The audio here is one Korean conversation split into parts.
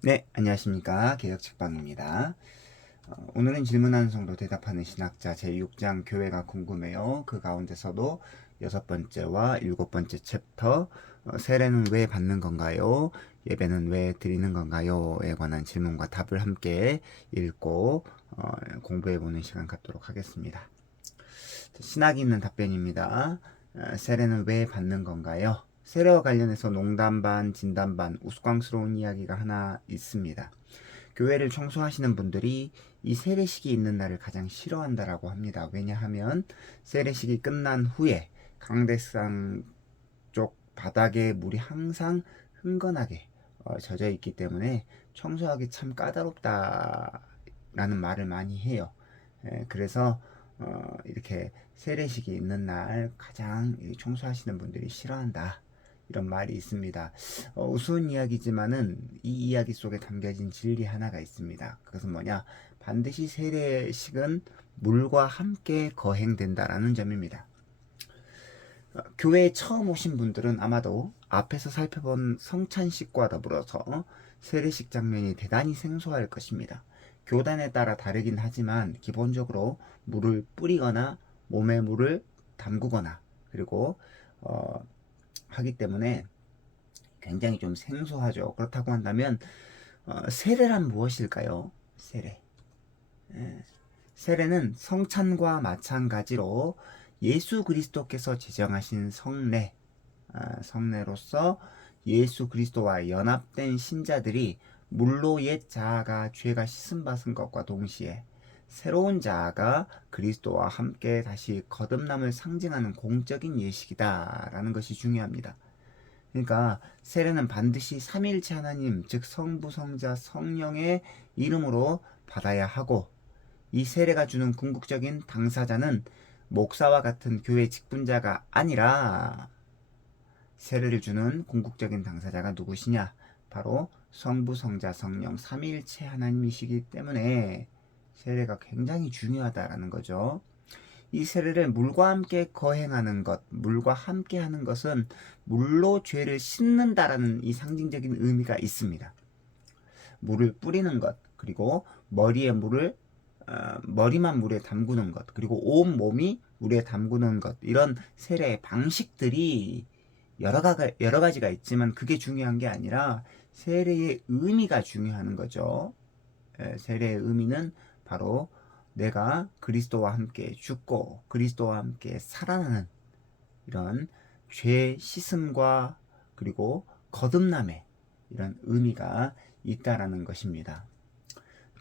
네, 안녕하십니까. 개혁책방입니다. 오늘은 질문하는 성도 대답하는 신학자 제6장 교회가 궁금해요. 그 가운데서도 6번째와 7번째 챕터 세례는 왜 받는 건가요? 예배는 왜 드리는 건가요?에 관한 질문과 답을 함께 읽고 공부해보는 시간 갖도록 하겠습니다. 신학이 있는 답변입니다. 세례는 왜 받는 건가요? 세례와 관련해서 농담 반, 진담 반, 우스꽝스러운 이야기가 하나 있습니다. 교회를 청소하시는 분들이 이 세례식이 있는 날을 가장 싫어한다라고 합니다. 왜냐하면 세례식이 끝난 후에 강대상 쪽 바닥에 물이 항상 흥건하게 젖어 있기 때문에 청소하기 참 까다롭다라는 말을 많이 해요. 그래서 이렇게 세례식이 있는 날 가장 청소하시는 분들이 싫어한다. 이런 말이 있습니다. 우스운 이야기지만은 이 이야기 속에 담겨진 진리 하나가 있습니다. 그것은 뭐냐? 반드시 세례식은 물과 함께 거행된다라는 점입니다. 교회에 처음 오신 분들은 아마도 앞에서 살펴본 성찬식과 더불어서 세례식 장면이 대단히 생소할 것입니다. 교단에 따라 다르긴 하지만 기본적으로 물을 뿌리거나 몸에 물을 담그거나 그리고 하기 때문에 굉장히 좀 생소하죠. 그렇다고 한다면 세례란 무엇일까요? 세례. 예. 세례는 성찬과 마찬가지로 예수 그리스도께서 제정하신 성례, 성례로서 예수 그리스도와 연합된 신자들이 물로 옛 자아가 죄가 씻음 받은 것과 동시에 새로운 자아가 그리스도와 함께 다시 거듭남을 상징하는 공적인 예식이다라는 것이 중요합니다. 그러니까 세례는 반드시 삼위일체 하나님, 즉 성부, 성자, 성령의 이름으로 받아야 하고, 이 세례가 주는 궁극적인 당사자는 목사와 같은 교회 직분자가 아니라 세례를 주는 궁극적인 당사자가 누구시냐? 바로 성부, 성자, 성령 삼위일체 하나님이시기 때문에 세례가 굉장히 중요하다라는 거죠. 이 세례를 물과 함께 거행하는 것, 물과 함께 하는 것은 물로 죄를 씻는다라는 이 상징적인 의미가 있습니다. 물을 뿌리는 것, 그리고 머리만 물에 담그는 것, 그리고 온 몸이 물에 담그는 것, 이런 세례의 방식들이 여러 가지가 있지만 그게 중요한 게 아니라 세례의 의미가 중요한 거죠. 세례의 의미는 바로 내가 그리스도와 함께 죽고 그리스도와 함께 살아나는 이런 죄 씻음과 그리고 거듭남의 이런 의미가 있다라는 것입니다.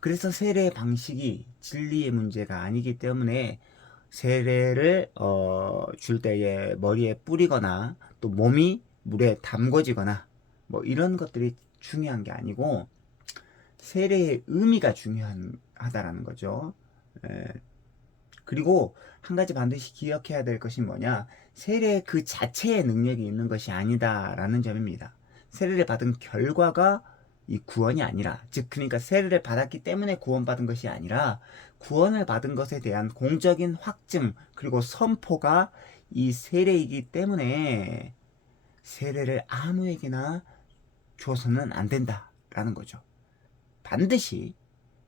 그래서 세례 방식이 진리의 문제가 아니기 때문에 세례를 줄 때에 머리에 뿌리거나 또 몸이 물에 담궈지거나 뭐 이런 것들이 중요한 게 아니고 세례의 의미가 중요하다라는 거죠. 그리고 한 가지 반드시 기억해야 될 것이 뭐냐? 세례 그 자체의 능력이 있는 것이 아니다라는 점입니다. 세례를 받은 결과가 이 구원이 아니라, 즉 그러니까 세례를 받았기 때문에 구원받은 것이 아니라 구원을 받은 것에 대한 공적인 확증 그리고 선포가 이 세례이기 때문에 세례를 아무에게나 줘서는 안 된다라는 거죠. 반드시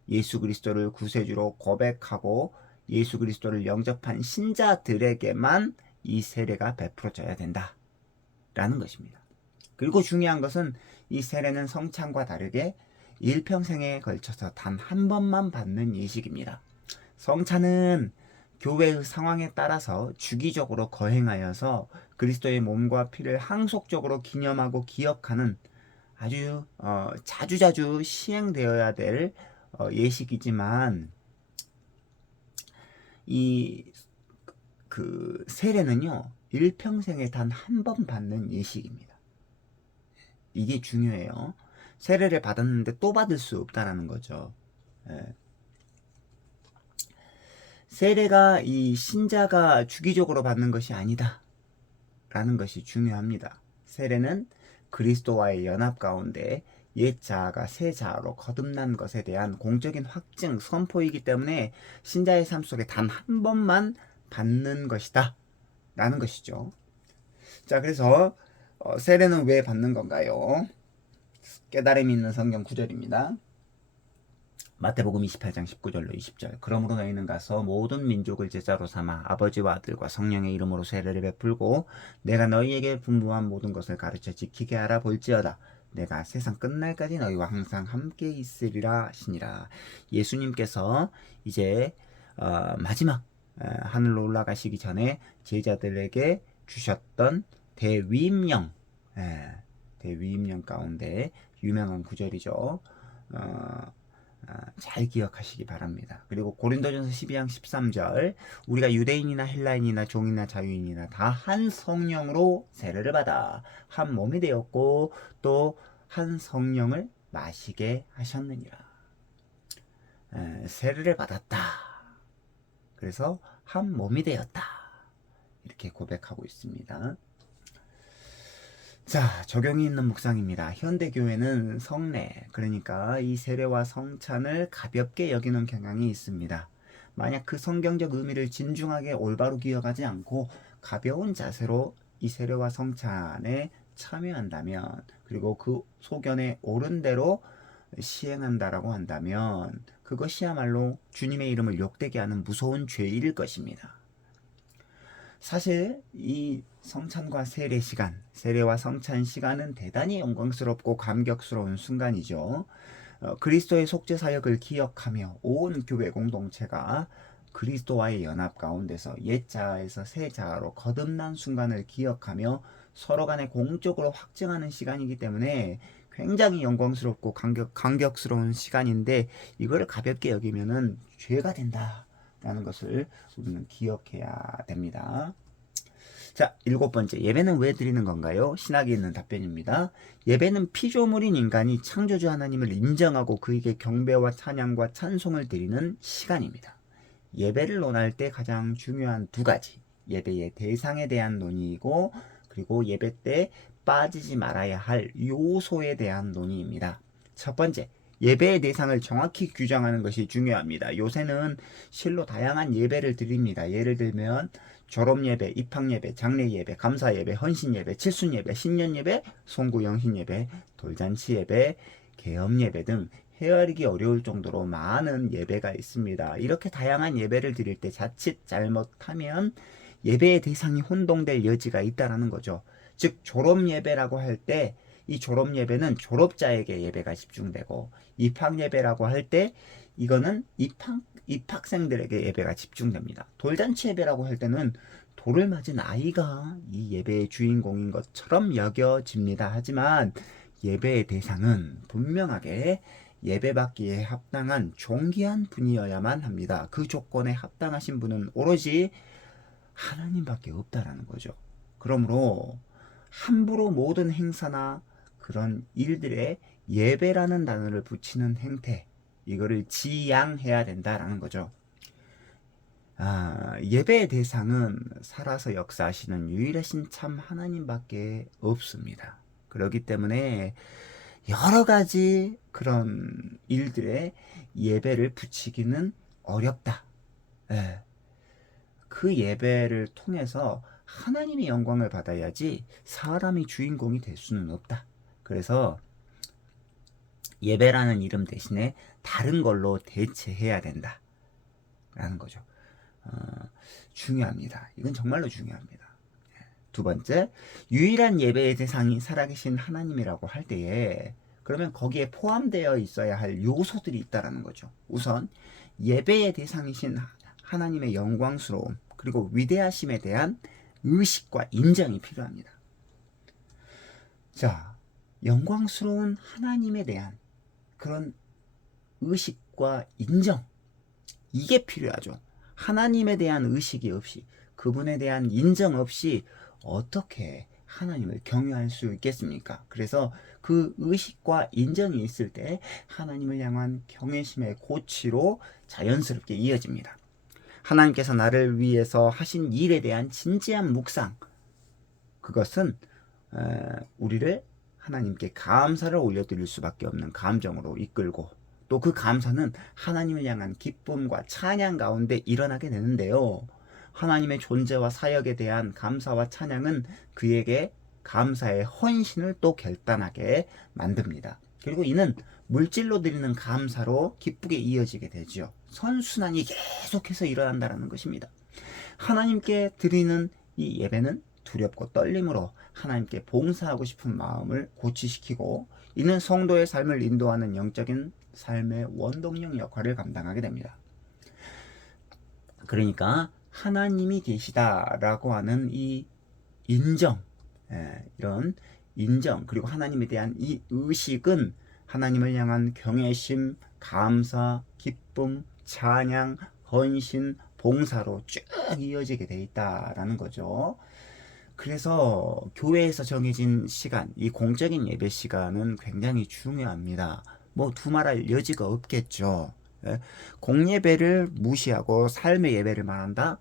예수 그리스도를 구세주로 고백하고 예수 그리스도를 영접한 신자들에게만 이 세례가 베풀어져야 된다라는 것입니다. 그리고 중요한 것은 이 세례는 성찬과 다르게 일평생에 걸쳐서 단 한 번만 받는 예식입니다. 성찬은 교회의 상황에 따라서 주기적으로 거행하여서 그리스도의 몸과 피를 항속적으로 기념하고 기억하는 아주 자주자주 시행되어야 될 예식이지만 이 그 세례는요 일평생에 단 한 번 받는 예식입니다. 이게 중요해요. 세례를 받았는데 또 받을 수 없다라는 거죠. 예. 세례가 이 신자가 주기적으로 받는 것이 아니다 라는 것이 중요합니다. 세례는 그리스도와의 연합 가운데 옛 자아가 새 자아로 거듭난 것에 대한 공적인 확증, 선포이기 때문에 신자의 삶 속에 단 한 번만 받는 것이다 라는 것이죠. 자, 그래서 세례는 왜 받는 건가요? 깨달음이 있는 성경 구절입니다. 마태복음 28장 19절로 20절. 그러므로 너희는 가서 모든 민족을 제자로 삼아 아버지와 아들과 성령의 이름으로 세례를 베풀고 내가 너희에게 분부한 모든 것을 가르쳐 지키게 하라. 볼지어다 내가 세상 끝날까지 너희와 항상 함께 있으리라 하시니라. 예수님께서 이제 마지막 하늘로 올라가시기 전에 제자들에게 주셨던 대위임령, 대위임령 가운데 유명한 구절이죠. 잘 기억하시기 바랍니다. 그리고 고린도전서 12장 13절, 우리가 유대인이나 헬라인이나 종이나 자유인이나 다 한 성령으로 세례를 받아 한 몸이 되었고 또 한 성령을 마시게 하셨느니라. 세례를 받았다. 그래서 한 몸이 되었다. 이렇게 고백하고 있습니다. 자, 적용이 있는 묵상입니다. 현대교회는 성례, 그러니까 이 세례와 성찬을 가볍게 여기는 경향이 있습니다. 만약 그 성경적 의미를 진중하게 올바로 기억하지 않고 가벼운 자세로 이 세례와 성찬에 참여한다면, 그리고 그 소견에 옳은 대로 시행한다라고 한다면 그것이야말로 주님의 이름을 욕되게 하는 무서운 죄일 것입니다. 사실 이 성찬과 세례 시간, 세례와 성찬 시간은 대단히 영광스럽고 감격스러운 순간이죠. 그리스도의 속죄 사역을 기억하며 온 교회 공동체가 그리스도와의 연합 가운데서 옛자아에서 새자아로 거듭난 순간을 기억하며 서로 간에 공적으로 확증하는 시간이기 때문에 굉장히 영광스럽고 감격스러운 시간인데 이거를 가볍게 여기면은 죄가 된다 라는 것을 우리는 기억해야 됩니다. 자, 7번째, 예배는 왜 드리는 건가요? 신학이 있는 답변입니다. 예배는 피조물인 인간이 창조주 하나님을 인정하고 그에게 경배와 찬양과 찬송을 드리는 시간입니다. 예배를 논할 때 가장 중요한 두 가지, 예배의 대상에 대한 논의이고 그리고 예배 때 빠지지 말아야 할 요소에 대한 논의입니다. 첫 번째, 예배의 대상을 정확히 규정하는 것이 중요합니다. 요새는 실로 다양한 예배를 드립니다. 예를 들면 졸업예배, 입학예배, 장례예배, 감사예배, 헌신예배, 칠순예배, 신년예배, 송구 영신예배, 돌잔치예배, 계엄예배 등 헤아리기 어려울 정도로 많은 예배가 있습니다. 이렇게 다양한 예배를 드릴 때 자칫 잘못하면 예배의 대상이 혼동될 여지가 있다는 거죠. 즉 졸업예배라고 할 때 이 졸업예배는 졸업자에게 예배가 집중되고 입학예배라고 할 때 이거는 입학생들에게 예배가 집중됩니다. 돌잔치 예배라고 할 때는 돌을 맞은 아이가 이 예배의 주인공인 것처럼 여겨집니다. 하지만 예배의 대상은 분명하게 예배받기에 합당한 존귀한 분이어야만 합니다. 그 조건에 합당하신 분은 오로지 하나님밖에 없다라는 거죠. 그러므로 함부로 모든 행사나 그런 일들에 예배라는 단어를 붙이는 행태, 이거를 지양해야 된다라는 거죠. 예배의 대상은 살아서 역사하시는 유일하신 참 하나님밖에 없습니다. 그렇기 때문에 여러 가지 그런 일들에 예배를 붙이기는 어렵다. 그 예배를 통해서 하나님의 영광을 받아야지 사람이 주인공이 될 수는 없다. 그래서 예배라는 이름 대신에 다른 걸로 대체해야 된다 라는 거죠. 중요합니다. 이건 정말로 중요합니다. 두 번째, 유일한 예배의 대상이 살아계신 하나님이라고 할 때에 그러면 거기에 포함되어 있어야 할 요소들이 있다라는 거죠. 우선 예배의 대상이신 하나님의 영광스러움 그리고 위대하심에 대한 의식과 인정이 필요합니다. 자, 영광스러운 하나님에 대한 그런 의식과 인정, 이게 필요하죠. 하나님에 대한 의식이 없이, 그분에 대한 인정 없이 어떻게 하나님을 경외할 수 있겠습니까? 그래서 그 의식과 인정이 있을 때 하나님을 향한 경외심의 고치로 자연스럽게 이어집니다. 하나님께서 나를 위해서 하신 일에 대한 진지한 묵상, 그것은 우리를 하나님께 감사를 올려드릴 수밖에 없는 감정으로 이끌고 또 그 감사는 하나님을 향한 기쁨과 찬양 가운데 일어나게 되는데요. 하나님의 존재와 사역에 대한 감사와 찬양은 그에게 감사의 헌신을 또 결단하게 만듭니다. 그리고 이는 물질로 드리는 감사로 기쁘게 이어지게 되죠. 선순환이 계속해서 일어난다는 것입니다. 하나님께 드리는 이 예배는 두렵고 떨림으로 하나님께 봉사하고 싶은 마음을 고취시키고, 이는 성도의 삶을 인도하는 영적인 삶의 원동력 역할을 감당하게 됩니다. 그러니까 하나님이 계시다라고 하는 이 인정, 이런 인정, 그리고 하나님에 대한 이 의식은 하나님을 향한 경외심, 감사, 기쁨, 찬양, 헌신, 봉사로 쭉 이어지게 돼 있다라는 거죠. 그래서 교회에서 정해진 시간, 이 공적인 예배 시간은 굉장히 중요합니다. 뭐 두말할 여지가 없겠죠. 공예배를 무시하고 삶의 예배를 말한다?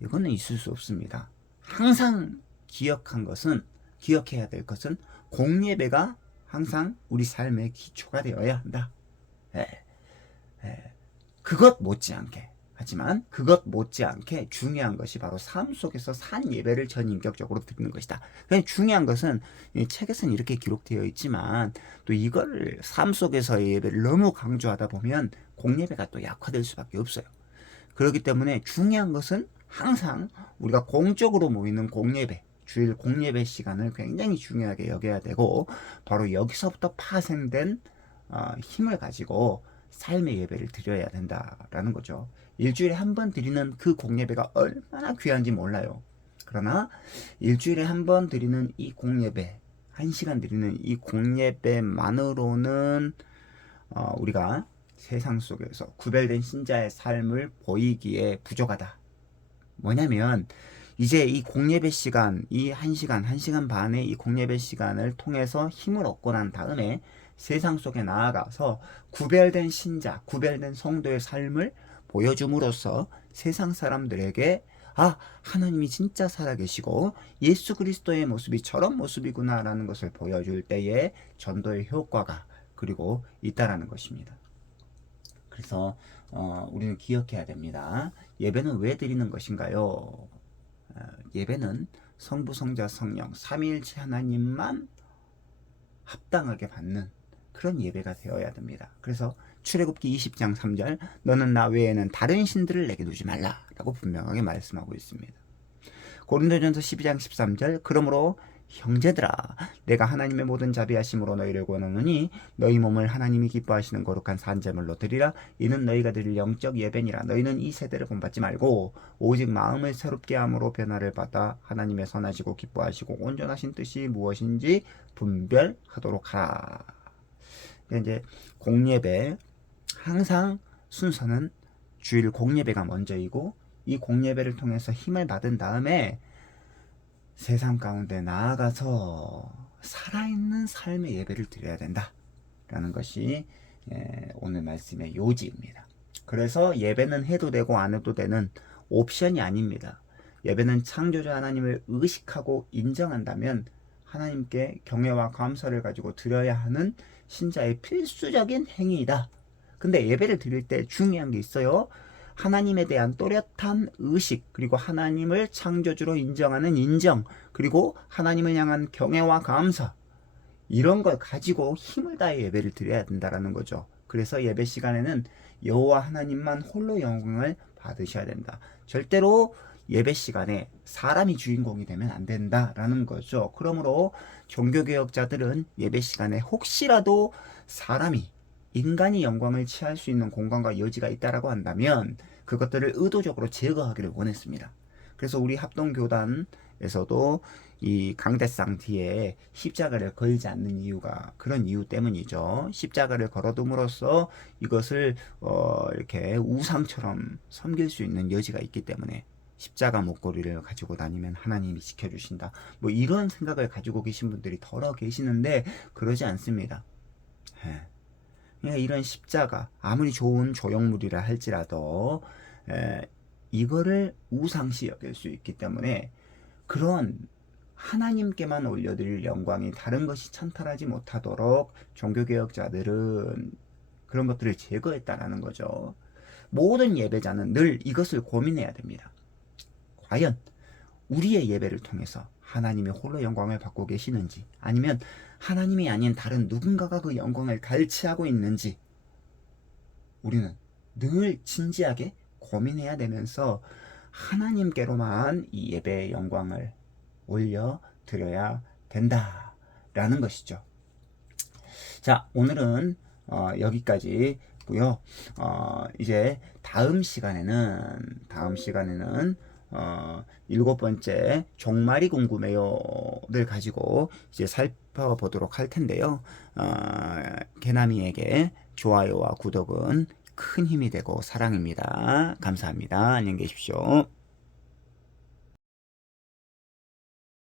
이거는 있을 수 없습니다. 항상 기억해야 될 것은 공예배가 항상 우리 삶의 기초가 되어야 한다. 그것 못지않게, 하지만 그것 못지않게 중요한 것이 바로 삶 속에서 산 예배를 전인격적으로 드리는 것이다. 그냥 중요한 것은 이 책에서는 이렇게 기록되어 있지만 또 이걸 삶 속에서의 예배를 너무 강조하다 보면 공예배가 또 약화될 수밖에 없어요. 그렇기 때문에 중요한 것은 항상 우리가 공적으로 모이는 공예배, 주일 공예배 시간을 굉장히 중요하게 여겨야 되고, 바로 여기서부터 파생된 힘을 가지고 삶의 예배를 드려야 된다라는 거죠. 일주일에 한 번 드리는 그 공예배가 얼마나 귀한지 몰라요. 그러나 일주일에 한 번 드리는 이 공예배, 1시간 드리는 이 공예배만으로는 우리가 세상 속에서 구별된 신자의 삶을 보이기에 부족하다. 뭐냐면 이제 이 공예배 시간, 이 1시간 반의 이 공예배 시간을 통해서 힘을 얻고 난 다음에 세상 속에 나아가서 구별된 신자, 구별된 성도의 삶을 보여줌으로써 세상 사람들에게 하나님이 진짜 살아계시고 예수 그리스도의 모습이 저런 모습이구나 라는 것을 보여줄 때에 전도의 효과가 그리고 있다라는 것입니다. 그래서 우리는 기억해야 됩니다. 예배는 왜 드리는 것인가요? 예배는 성부, 성자, 성령 삼위일체 하나님만 합당하게 받는 그런 예배가 되어야 됩니다. 그래서 출애굽기 20장 3절, 너는 나 외에는 다른 신들을 내게 두지 말라라고 분명하게 말씀하고 있습니다. 고린도전서 12장 13절, 그러므로 형제들아, 내가 하나님의 모든 자비하심으로 너희를 권하노니 너희 몸을 하나님이 기뻐하시는 거룩한 산제물로 드리라. 이는 너희가 드릴 영적 예배니라. 너희는 이 세대를 본받지 말고 오직 마음을 새롭게 함으로 변화를 받아 하나님의 선하시고 기뻐하시고 온전하신 뜻이 무엇인지 분별하도록 하라. 이제 공예배, 항상 순서는 주일 공예배가 먼저이고, 이 공예배를 통해서 힘을 받은 다음에 세상 가운데 나아가서 살아있는 삶의 예배를 드려야 된다라는 것이 오늘 말씀의 요지입니다. 그래서 예배는 해도 되고 안 해도 되는 옵션이 아닙니다. 예배는 창조자 하나님을 의식하고 인정한다면 하나님께 경외와 감사를 가지고 드려야 하는 신자의 필수적인 행위이다. 근데 예배를 드릴 때 중요한 게 있어요. 하나님에 대한 또렷한 의식, 그리고 하나님을 창조주로 인정하는 인정, 그리고 하나님을 향한 경외와 감사, 이런 걸 가지고 힘을 다해 예배를 드려야 된다는 거죠. 그래서 예배 시간에는 여호와 하나님만 홀로 영광을 받으셔야 된다. 절대로 예배 시간에 사람이 주인공이 되면 안 된다라는 거죠. 그러므로 종교개혁자들은 예배 시간에 혹시라도 인간이 영광을 취할 수 있는 공간과 여지가 있다라고 한다면 그것들을 의도적으로 제거하기를 원했습니다. 그래서 우리 합동교단에서도 이 강대상 뒤에 십자가를 걸지 않는 이유가 그런 이유 때문이죠. 십자가를 걸어둠으로써 이것을 이렇게 우상처럼 섬길 수 있는 여지가 있기 때문에 십자가 목걸이를 가지고 다니면 하나님이 지켜주신다. 뭐 이런 생각을 가지고 계신 분들이 더러 계시는데 그러지 않습니다. 그러니까 이런 십자가, 아무리 좋은 조형물이라 할지라도 이거를 우상시 여길 수 있기 때문에 그런 하나님께만 올려드릴 영광이 다른 것이 찬탈하지 못하도록 종교개혁자들은 그런 것들을 제거했다라는 거죠. 모든 예배자는 늘 이것을 고민해야 됩니다. 과연 우리의 예배를 통해서 하나님이 홀로 영광을 받고 계시는지, 아니면 하나님이 아닌 다른 누군가가 그 영광을 갈취하고 있는지 우리는 늘 진지하게 고민해야 되면서 하나님께로만 이 예배의 영광을 올려 드려야 된다라는 것이죠. 자, 오늘은 여기까지고요. 이제 다음 시간에는 일곱 번째 종말이 궁금해요를 가지고 이제 살펴보도록 할 텐데요. 개나미에게 좋아요와 구독은 큰 힘이 되고 사랑입니다. 감사합니다. 안녕히 계십시오.